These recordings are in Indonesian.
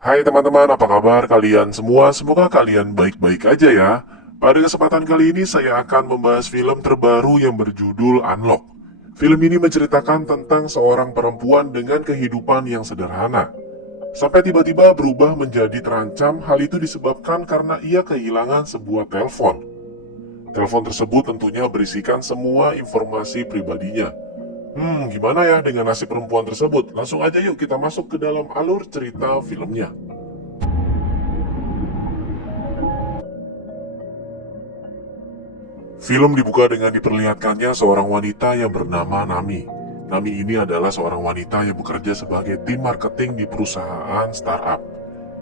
Hai teman-teman, apa kabar kalian semua? Semoga kalian baik-baik aja ya. Pada kesempatan kali ini saya akan membahas film terbaru yang berjudul Unlock. Film ini menceritakan tentang seorang perempuan dengan kehidupan yang sederhana. Sampai tiba-tiba berubah menjadi terancam, hal itu disebabkan karena ia kehilangan sebuah telepon. Telepon tersebut tentunya berisikan semua informasi pribadinya. Gimana ya dengan nasib perempuan tersebut? Langsung aja yuk kita masuk ke dalam alur cerita filmnya. Film dibuka dengan diperlihatkannya seorang wanita yang bernama Nami. Nami ini adalah seorang wanita yang bekerja sebagai tim marketing di perusahaan startup.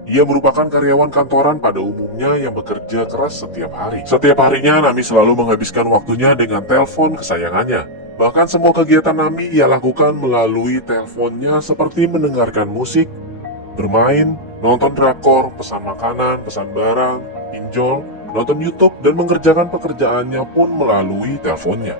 Ia merupakan karyawan kantoran pada umumnya yang bekerja keras setiap hari. Setiap harinya, Nami selalu menghabiskan waktunya dengan telepon kesayangannya. Bahkan semua kegiatan Nami ia lakukan melalui teleponnya seperti mendengarkan musik, bermain, nonton drakor, pesan makanan, pesan barang, pinjol, nonton YouTube, dan mengerjakan pekerjaannya pun melalui teleponnya.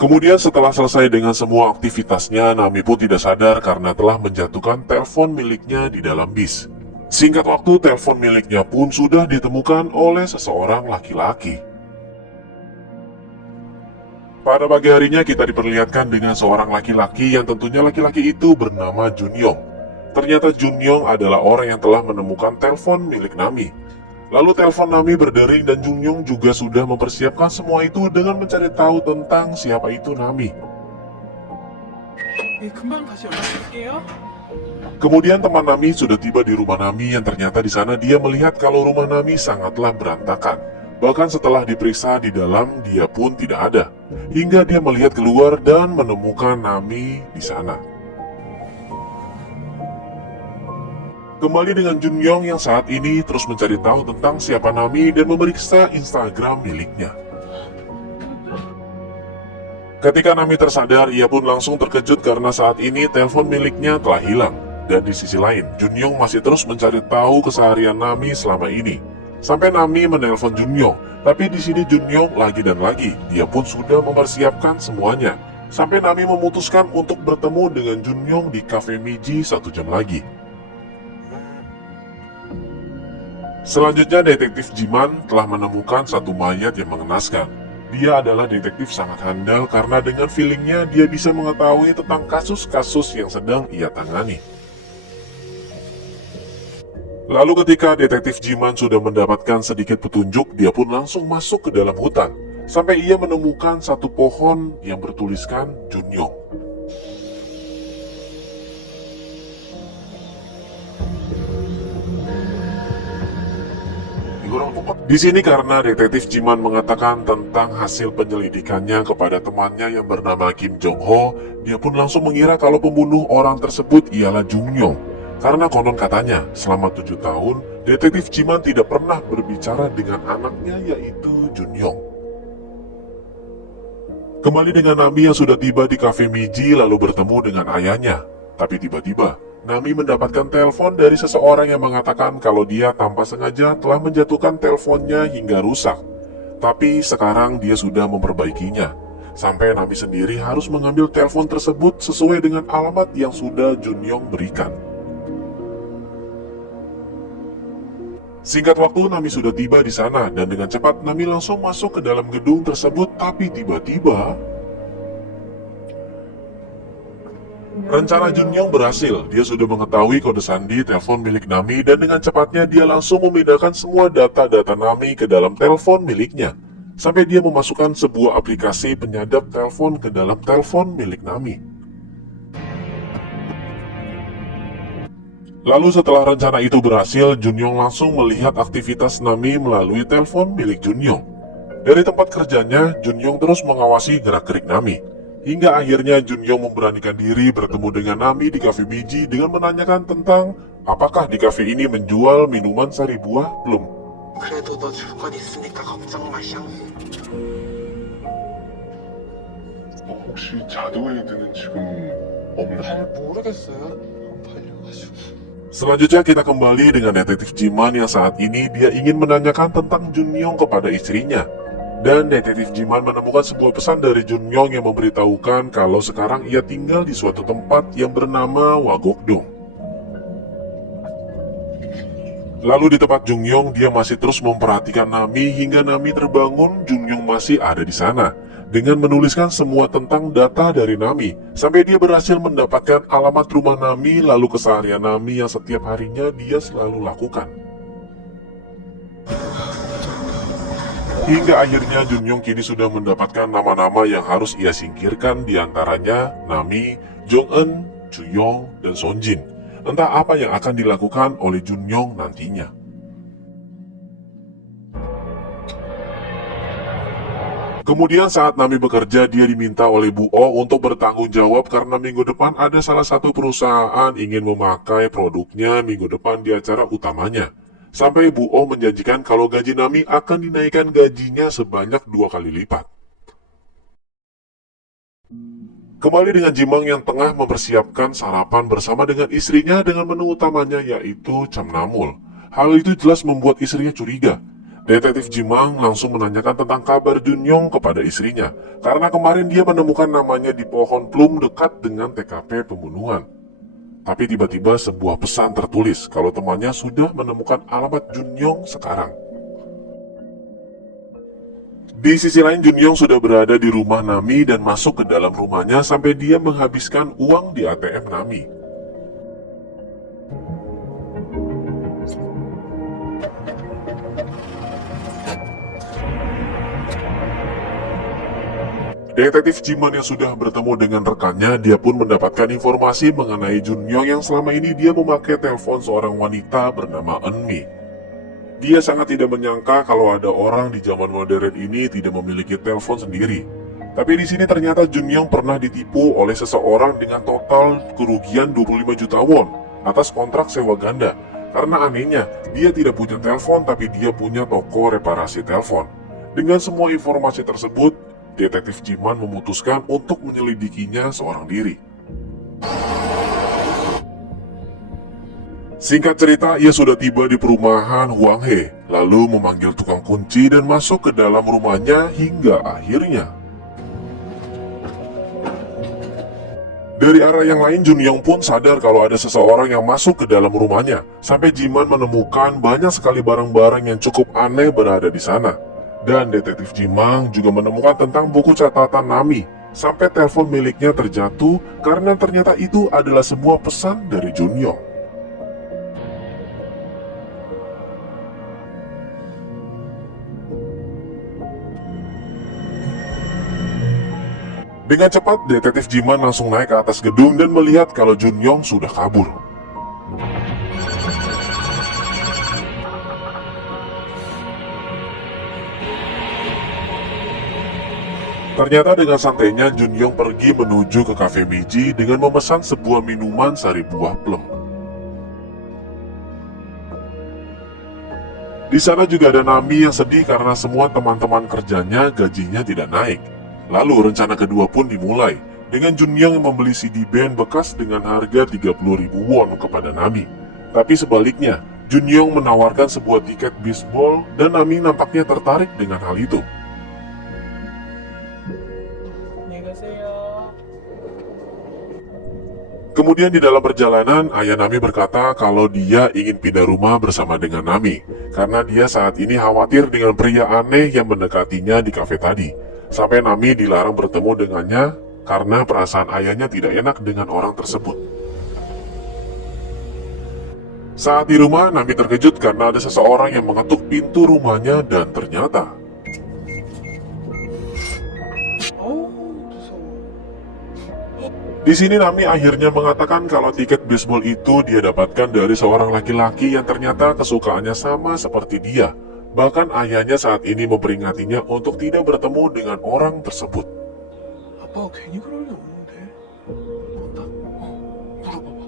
Kemudian setelah selesai dengan semua aktivitasnya, Nami pun tidak sadar karena telah menjatuhkan telepon miliknya di dalam bis. Singkat waktu, telepon miliknya pun sudah ditemukan oleh seseorang laki-laki. Pada pagi harinya kita diperlihatkan dengan seorang laki-laki yang tentunya laki-laki itu bernama Junyong. Ternyata Junyong adalah orang yang telah menemukan telepon milik Nami. Lalu telepon Nami berdering dan Junyong juga sudah mempersiapkan semua itu dengan mencari tahu tentang siapa itu Nami. 네, 금방 다시 연락드릴게요. Kemudian teman Nami sudah tiba di rumah Nami yang ternyata di sana dia melihat kalau rumah Nami sangatlah berantakan. Bahkan setelah diperiksa di dalam dia pun tidak ada. Hingga dia melihat keluar dan menemukan Nami di sana. Kembali dengan Junyong yang saat ini terus mencari tahu tentang siapa Nami dan memeriksa Instagram miliknya. Ketika Nami tersadar, ia pun langsung terkejut karena saat ini telepon miliknya telah hilang. Dan di sisi lain, Junyong masih terus mencari tahu keseharian Nami selama ini. Sampai Nami menelpon Junyong, tapi di sini Junyong lagi dan lagi, dia pun sudah mempersiapkan semuanya. Sampai Nami memutuskan untuk bertemu dengan Junyong di Cafe Miji 1 jam lagi. Selanjutnya, detektif Jiman telah menemukan satu mayat yang mengenaskan. Dia adalah detektif sangat handal karena dengan feelingnya dia bisa mengetahui tentang kasus-kasus yang sedang ia tangani. Lalu ketika detektif Jiman sudah mendapatkan sedikit petunjuk, dia pun langsung masuk ke dalam hutan. Sampai ia menemukan satu pohon yang bertuliskan Junyong. Di sini karena detektif Jiman mengatakan tentang hasil penyelidikannya kepada temannya yang bernama Kim Jong Ho, dia pun langsung mengira kalau pembunuh orang tersebut ialah Junyong. Karena konon katanya, selama 7 tahun, detektif Jiman tidak pernah berbicara dengan anaknya yaitu Junyong. Kembali dengan Nami yang sudah tiba di Cafe Miji lalu bertemu dengan ayahnya. Tapi tiba-tiba, Nami mendapatkan telepon dari seseorang yang mengatakan kalau dia tanpa sengaja telah menjatuhkan teleponnya hingga rusak. Tapi sekarang dia sudah memperbaikinya. Sampai Nami sendiri harus mengambil telepon tersebut sesuai dengan alamat yang sudah Junyong berikan. Singkat waktu, Nami sudah tiba di sana dan dengan cepat Nami langsung masuk ke dalam gedung tersebut. Tapi tiba-tiba rencana Junyong berhasil. Dia sudah mengetahui kode sandi telepon milik Nami dan dengan cepatnya dia langsung memindahkan semua data-data Nami ke dalam telepon miliknya. Sampai dia memasukkan sebuah aplikasi penyadap telepon ke dalam telepon milik Nami. Lalu setelah rencana itu berhasil, Junyong langsung melihat aktivitas Nami melalui telepon milik Junyong. Dari tempat kerjanya, Junyong terus mengawasi gerak-gerik Nami. Hingga akhirnya Junyong memberanikan diri bertemu dengan Nami di Cafe Miji dengan menanyakan tentang apakah di cafe ini menjual minuman sari buah belum. 그래도 너 줄 건 있으니까 걱정 마셔. 혹시 자두웨이드는 지금 없나? 잘 모르겠어요. 안 팔려가지고. Selanjutnya kita kembali dengan detektif Jiman yang saat ini dia ingin menanyakan tentang Junyong kepada istrinya. Dan detektif Jiman menemukan sebuah pesan dari Junyong yang memberitahukan kalau sekarang ia tinggal di suatu tempat yang bernama Wagokdong. Lalu di tempat Jungyong, dia masih terus memperhatikan Nami hingga Nami terbangun. Jungyong masih ada di sana dengan menuliskan semua tentang data dari Nami sampai dia berhasil mendapatkan alamat rumah Nami lalu keseharian Nami yang setiap harinya dia selalu lakukan. Hingga akhirnya Junyong kini sudah mendapatkan nama-nama yang harus ia singkirkan, diantaranya Nami, Jong-eun, Juyong, dan Sonjin. Entah apa yang akan dilakukan oleh Junyong nantinya. Kemudian saat Nami bekerja, dia diminta oleh Bu Oh untuk bertanggung jawab karena minggu depan ada salah satu perusahaan ingin memakai produknya minggu depan di acara utamanya. Sampai Bu Oh menjanjikan kalau gaji Nami akan dinaikkan gajinya sebanyak 2 kali lipat. Kembali dengan Jimang yang tengah mempersiapkan sarapan bersama dengan istrinya dengan menu utamanya yaitu camnamul. Hal itu jelas membuat istrinya curiga. Detektif Jimang langsung menanyakan tentang kabar Junyong kepada istrinya, karena kemarin dia menemukan namanya di pohon plum dekat dengan TKP pembunuhan. Tapi tiba-tiba sebuah pesan tertulis kalau temannya sudah menemukan alamat Junyong sekarang. Di sisi lain, Junyong sudah berada di rumah Nami dan masuk ke dalam rumahnya sampai dia menghabiskan uang di ATM Nami. Detektif Jiman yang sudah bertemu dengan rekannya, dia pun mendapatkan informasi mengenai Junyong yang selama ini dia memakai telepon seorang wanita bernama Eunmi. Dia sangat tidak menyangka kalau ada orang di zaman modern ini tidak memiliki telepon sendiri. Tapi di sini ternyata Junyong pernah ditipu oleh seseorang dengan total kerugian 25 juta won atas kontrak sewa ganda. Karena anehnya, dia tidak punya telepon tapi dia punya toko reparasi telepon. Dengan semua informasi tersebut, Detektif Jiman memutuskan untuk menyelidikinya seorang diri. Singkat cerita, ia sudah tiba di perumahan Huang He, lalu memanggil tukang kunci dan masuk ke dalam rumahnya hingga akhirnya. Dari arah yang lain, Junyong pun sadar kalau ada seseorang yang masuk ke dalam rumahnya, sampai Jiman menemukan banyak sekali barang-barang yang cukup aneh berada di sana. Dan detektif Jimang juga menemukan tentang buku catatan Nami, sampai telepon miliknya terjatuh karena ternyata itu adalah sebuah pesan dari Junyong. Dengan cepat, detektif Jiman langsung naik ke atas gedung dan melihat kalau Junyong sudah kabur. Ternyata dengan santainya Junyong pergi menuju ke kafe Meiji dengan memesan sebuah minuman sari buah plum. Di sana juga ada Nami yang sedih karena semua teman-teman kerjanya gajinya tidak naik. Lalu rencana kedua pun dimulai dengan Junyong yang membeli CD band bekas dengan harga 30.000 won kepada Nami. Tapi sebaliknya, Junyong menawarkan sebuah tiket bisbol dan Nami nampaknya tertarik dengan hal itu. Kemudian di dalam perjalanan, ayah Nami berkata kalau dia ingin pindah rumah bersama dengan Nami karena dia saat ini khawatir dengan pria aneh yang mendekatinya di kafe tadi. Sampai Nami dilarang bertemu dengannya karena perasaan ayahnya tidak enak dengan orang tersebut. Saat di rumah, Nami terkejut karena ada seseorang yang mengetuk pintu rumahnya dan ternyata di sini Nami akhirnya mengatakan kalau tiket bisbol itu dia dapatkan dari seorang laki-laki yang ternyata kesukaannya sama seperti dia. Bahkan ayahnya saat ini memperingatinya untuk tidak bertemu dengan orang tersebut. 아빠가 괜히 그럴 리 없는데. 맞다? 물어봐봐.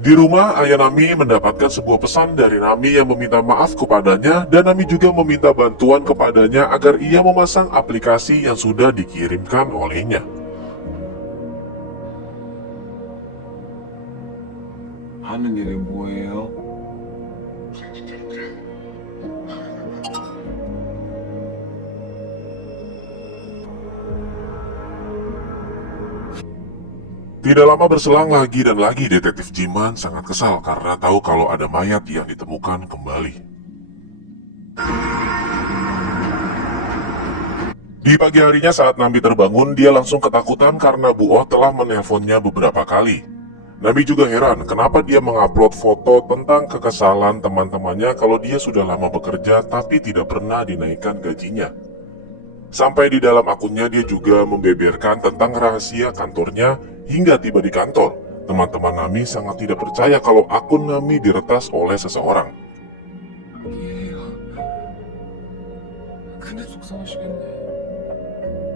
Di rumah, ayah Nami mendapatkan sebuah pesan dari Nami yang meminta maaf kepadanya dan Nami juga meminta bantuan kepadanya agar ia memasang aplikasi yang sudah dikirimkan olehnya. 하는 일이 뭐예요? Tidak lama berselang lagi dan lagi detektif Jiman sangat kesal karena tahu kalau ada mayat yang ditemukan kembali. Di pagi harinya saat Nami terbangun, dia langsung ketakutan karena Bu Oh telah menelponnya beberapa kali. Nami juga heran kenapa dia mengupload foto tentang kekesalan teman-temannya kalau dia sudah lama bekerja tapi tidak pernah dinaikkan gajinya. Sampai di dalam akunnya dia juga membeberkan tentang rahasia kantornya hingga tiba di kantor. Teman-teman Nami sangat tidak percaya kalau akun Nami diretas oleh seseorang. 얘가 근데 속상하시겠네.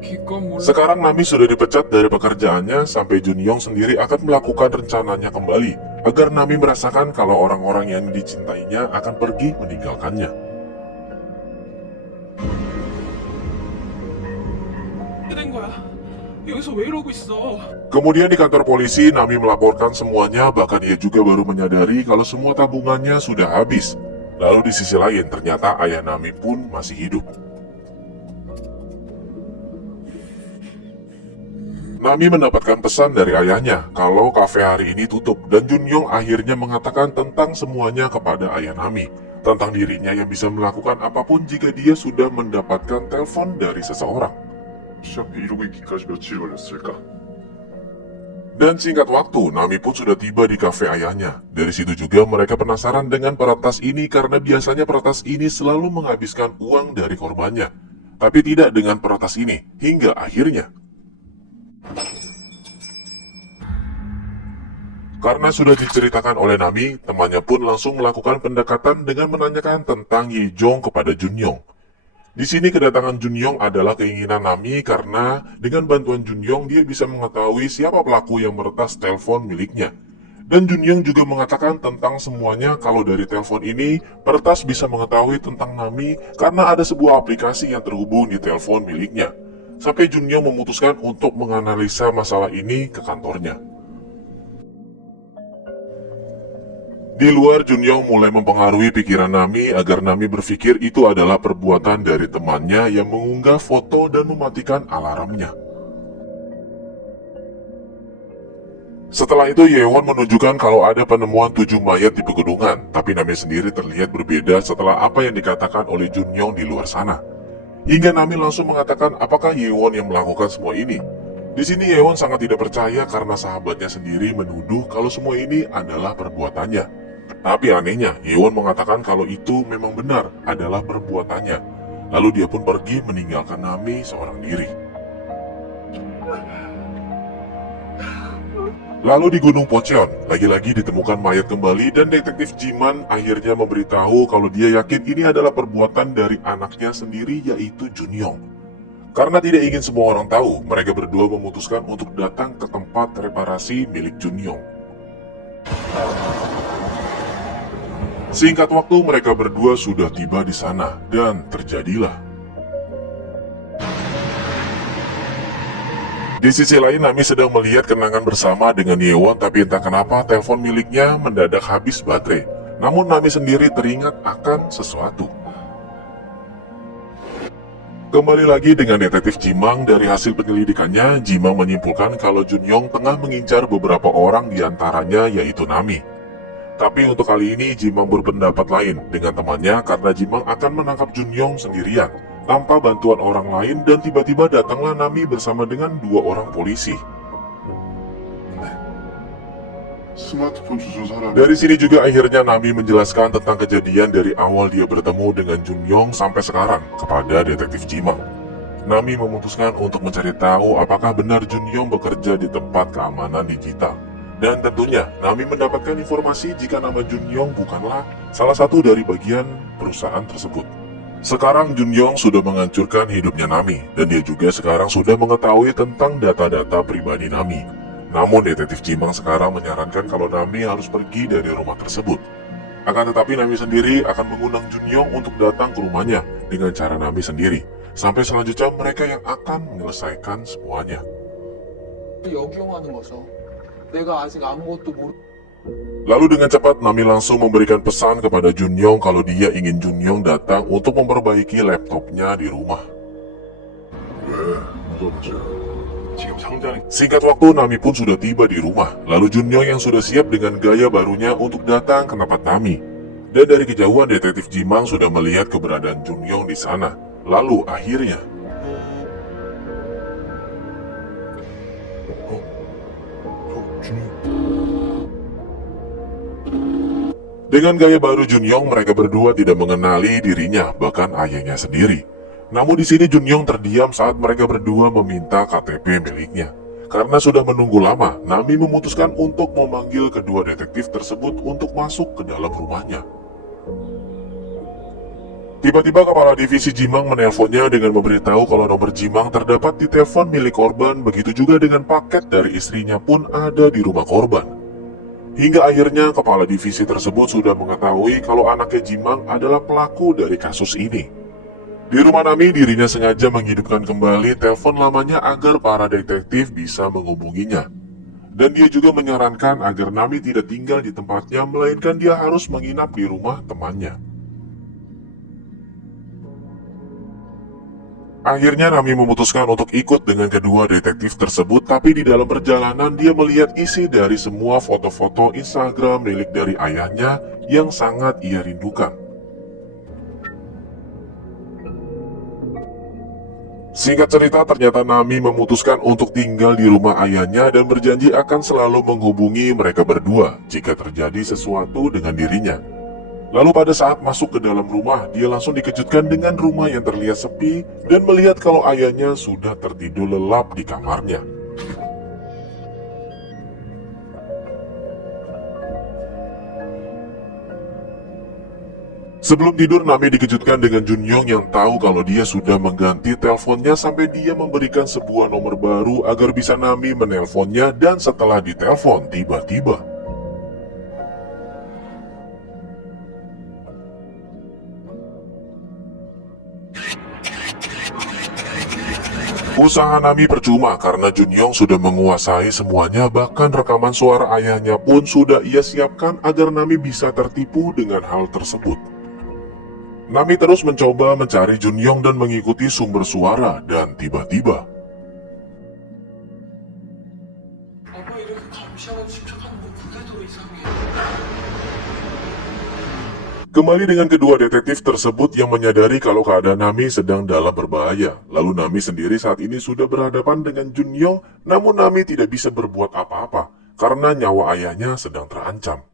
기껏 몰라. Sekarang Nami sudah dipecat dari pekerjaannya sampai Junyong sendiri akan melakukan rencananya kembali agar Nami merasakan kalau orang-orang yang dicintainya akan pergi meninggalkannya. 된 거야. 여기서 왜 이러고 있어? Kemudian di kantor polisi, Nami melaporkan semuanya, bahkan ia juga baru menyadari kalau semua tabungannya sudah habis. Lalu di sisi lain, ternyata ayah Nami pun masih hidup. Nami mendapatkan pesan dari ayahnya kalau kafe hari ini tutup dan Junyong akhirnya mengatakan tentang semuanya kepada ayah Nami. Tentang dirinya yang bisa melakukan apapun jika dia sudah mendapatkan telepon dari seseorang. 시합 이루고 있기까지 며칠 걸렸을까? Dan singkat waktu, Nami pun sudah tiba di kafe ayahnya. Dari situ juga mereka penasaran dengan peretas ini karena biasanya peretas ini selalu menghabiskan uang dari korbannya. Tapi tidak dengan peretas ini, hingga akhirnya. Karena sudah diceritakan oleh Nami, temannya pun langsung melakukan pendekatan dengan menanyakan tentang Yejong kepada Junyong. Di sini kedatangan Junyong adalah keinginan Nami karena dengan bantuan Junyong dia bisa mengetahui siapa pelaku yang meretas telepon miliknya. Dan Junyong juga mengatakan tentang semuanya kalau dari telepon ini, peretas bisa mengetahui tentang Nami karena ada sebuah aplikasi yang terhubung di telepon miliknya. Sampai Junyong memutuskan untuk menganalisa masalah ini ke kantornya. Di luar, Junyong mulai mempengaruhi pikiran Nami agar Nami berpikir itu adalah perbuatan dari temannya yang mengunggah foto dan mematikan alarmnya. Setelah itu, Yewon menunjukkan kalau ada penemuan 7 mayat di pegunungan, tapi Nami sendiri terlihat berbeda setelah apa yang dikatakan oleh Junyong di luar sana. Hingga Nami langsung mengatakan apakah Yewon yang melakukan semua ini. Di sini Yewon sangat tidak percaya karena sahabatnya sendiri menuduh kalau semua ini adalah perbuatannya. Tapi anehnya, Yewon mengatakan kalau itu memang benar adalah perbuatannya. Lalu dia pun pergi meninggalkan Nami seorang diri. Lalu di Gunung Pocheon, lagi-lagi ditemukan mayat kembali dan detektif Jiman akhirnya memberitahu kalau dia yakin ini adalah perbuatan dari anaknya sendiri yaitu Junyong. Karena tidak ingin semua orang tahu, mereka berdua memutuskan untuk datang ke tempat reparasi milik Junyong. Singkat waktu mereka berdua sudah tiba di sana dan terjadilah. Di sisi lain, Nami sedang melihat kenangan bersama dengan Yewon, tapi entah kenapa telepon miliknya mendadak habis baterai. Namun Nami sendiri teringat akan sesuatu. Kembali lagi dengan detektif Jimang, dari hasil penyelidikannya, Jimang menyimpulkan kalau Junyong tengah mengincar beberapa orang diantaranya yaitu Nami. Tapi untuk kali ini Jimang berpendapat lain dengan temannya karena Jimang akan menangkap Junyong sendirian tanpa bantuan orang lain dan tiba-tiba datanglah Nami bersama dengan 2 orang polisi. 스마트폰 주소 사람. Dari sini juga akhirnya Nami menjelaskan tentang kejadian dari awal dia bertemu dengan Junyong sampai sekarang kepada detektif Jimang. Nami memutuskan untuk mencari tahu apakah benar Junyong bekerja di tempat keamanan digital. Dan tentunya Nami mendapatkan informasi jika nama Junyong bukanlah salah satu dari bagian perusahaan tersebut. Sekarang Junyong sudah menghancurkan hidupnya Nami dan dia juga sekarang sudah mengetahui tentang data-data pribadi Nami. Namun detektif Jimang sekarang menyarankan kalau Nami harus pergi dari rumah tersebut. Akan tetapi Nami sendiri akan mengundang Junyong untuk datang ke rumahnya dengan cara Nami sendiri. Sampai selanjutnya mereka yang akan menyelesaikan semuanya. 역이용하는 거죠. 내가 아직 아무것도 모르. Lalu dengan cepat Nami langsung memberikan pesan kepada Junyong kalau dia ingin Junyong datang untuk memperbaiki laptopnya di rumah. 왜? 뭐가 문제야? 지금 상자는 Singkat waktu, Nami pun sudah tiba di rumah. Lalu Junyong yang sudah siap dengan gaya barunya untuk datang ke tempat Nami. Dan dari kejauhan, detektif Jimang sudah melihat keberadaan Junyong di sana. Lalu akhirnya, dengan gaya baru Junyong, mereka berdua tidak mengenali dirinya, bahkan ayahnya sendiri. Namun di sini Junyong terdiam saat mereka berdua meminta KTP miliknya. Karena sudah menunggu lama, Nami memutuskan untuk memanggil kedua detektif tersebut untuk masuk ke dalam rumahnya. Tiba-tiba kepala divisi Jimang menelponnya dengan memberitahu kalau nomor Jimang terdapat di telepon milik korban, begitu juga dengan paket dari istrinya pun ada di rumah korban. Hingga akhirnya kepala divisi tersebut sudah mengetahui kalau anaknya Jimang adalah pelaku dari kasus ini. Di rumah Nami, dirinya sengaja menghidupkan kembali telepon lamanya agar para detektif bisa menghubunginya. Dan dia juga menyarankan agar Nami tidak tinggal di tempatnya, melainkan dia harus menginap di rumah temannya. Akhirnya Nami memutuskan untuk ikut dengan kedua detektif tersebut, tapi di dalam perjalanan dia melihat isi dari semua foto-foto Instagram milik dari ayahnya yang sangat ia rindukan. Singkat cerita, ternyata Nami memutuskan untuk tinggal di rumah ayahnya dan berjanji akan selalu menghubungi mereka berdua jika terjadi sesuatu dengan dirinya. Lalu pada saat masuk ke dalam rumah, dia langsung dikejutkan dengan rumah yang terlihat sepi dan melihat kalau ayahnya sudah tertidur lelap di kamarnya. Sebelum tidur, Nami dikejutkan dengan Junyong yang tahu kalau dia sudah mengganti teleponnya sampai dia memberikan sebuah nomor baru agar bisa Nami menelponnya, dan setelah ditelepon, tiba-tiba usaha Nami percuma karena Junyong sudah menguasai semuanya, bahkan rekaman suara ayahnya pun sudah ia siapkan agar Nami bisa tertipu dengan hal tersebut. Nami terus mencoba mencari Junyong dan mengikuti sumber suara, dan tiba-tiba 아빠 이렇게 감시하고 침착하는 거 그대로 이상해. kembali dengan kedua detektif tersebut yang menyadari kalau keadaan Nami sedang dalam berbahaya. Lalu Nami sendiri saat ini sudah berhadapan dengan Junyong, namun Nami tidak bisa berbuat apa-apa karena nyawa ayahnya sedang terancam.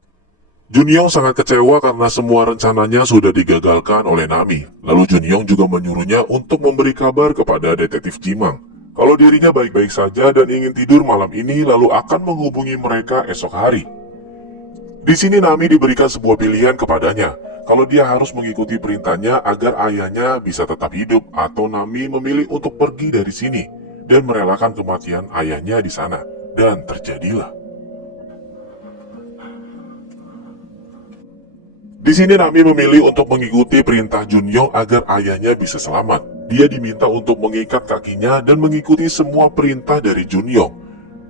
Junyong sangat kecewa karena semua rencananya sudah digagalkan oleh Nami. Lalu Junyong juga menyuruhnya untuk memberi kabar kepada detektif Jimang kalau dirinya baik-baik saja dan ingin tidur malam ini, lalu akan menghubungi mereka esok hari. Di sini Nami diberikan sebuah pilihan kepadanya, kalau dia harus mengikuti perintahnya agar ayahnya bisa tetap hidup, atau Nami memilih untuk pergi dari sini dan merelakan kematian ayahnya di sana. Dan terjadilah. Di sini Nami memilih untuk mengikuti perintah Junyong agar ayahnya bisa selamat. Dia diminta untuk mengikat kakinya dan mengikuti semua perintah dari Junyong.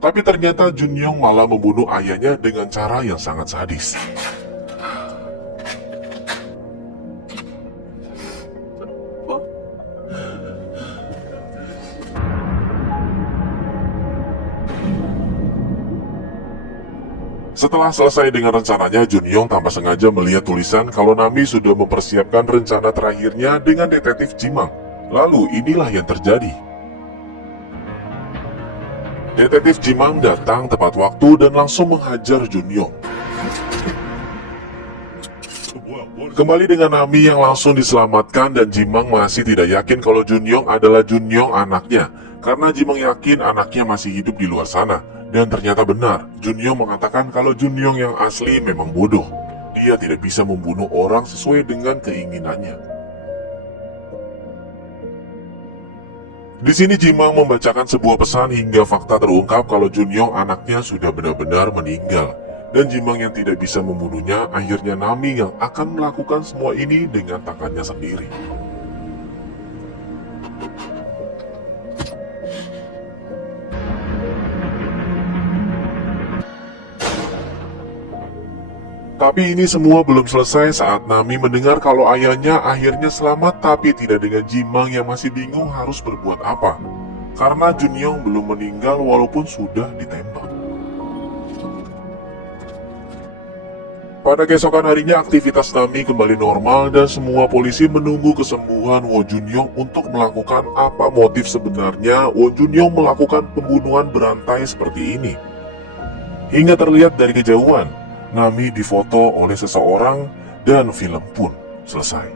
Tapi ternyata Junyong malah membunuh ayahnya dengan cara yang sangat sadis. Setelah selesai dengan rencananya, Junyong tanpa sengaja melihat tulisan kalau Nami sudah mempersiapkan rencana terakhirnya dengan detektif Jimang. Lalu inilah yang terjadi. Detektif Jimang datang tepat waktu dan langsung menghajar Junyong. Kembali dengan Nami yang langsung diselamatkan, dan Jimang masih tidak yakin kalau Junyong adalah Junyong anaknya, karena Jimang yakin anaknya masih hidup di luar sana. Dan ternyata benar, Junyong mengatakan kalau Junyong yang asli memang bodoh. Dia tidak bisa membunuh orang sesuai dengan keinginannya. Di sini Jimang membacakan sebuah pesan hingga fakta terungkap kalau Junyong anaknya sudah benar-benar meninggal. Dan Jimang yang tidak bisa membunuhnya, akhirnya Nami yang akan melakukan semua ini dengan tangannya sendiri. Tapi ini semua belum selesai saat Nami mendengar kalau ayahnya akhirnya selamat, tapi tidak dengan Jimang yang masih bingung harus berbuat apa. karena Junyong belum meninggal walaupun sudah ditembak. Pada keesokan harinya aktivitas Nami kembali normal dan semua polisi menunggu kesembuhan Wo Junyong untuk melakukan apa motif sebenarnya Wo Junyong melakukan pembunuhan berantai seperti ini. Hingga terlihat dari kejauhan, Nami difoto oleh seseorang dan film pun selesai.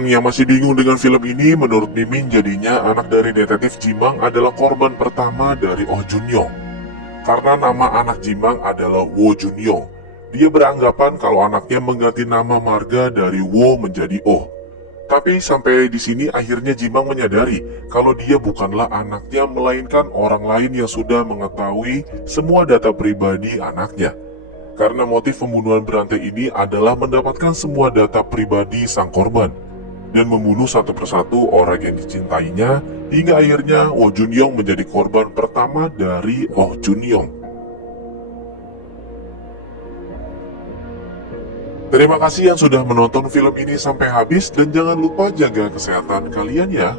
Yang masih bingung dengan film ini, menurut Mimin jadinya anak dari detektif Jimang adalah korban pertama dari Oh Junyong. Karena nama anak Jimang adalah Wo Junyong, dia beranggapan kalau anaknya mengganti nama marga dari Wo menjadi Oh. Tapi sampai di sini akhirnya Jimang menyadari kalau dia bukanlah anaknya melainkan orang lain yang sudah mengetahui semua data pribadi anaknya. Karena motif pembunuhan berantai ini adalah mendapatkan semua data pribadi sang korban dan membunuh satu persatu orang yang dicintainya hingga akhirnya Oh Junyong menjadi korban pertama dari Oh Junyong. Terima kasih yang sudah menonton film ini sampai habis dan jangan lupa jaga kesehatan kalian ya.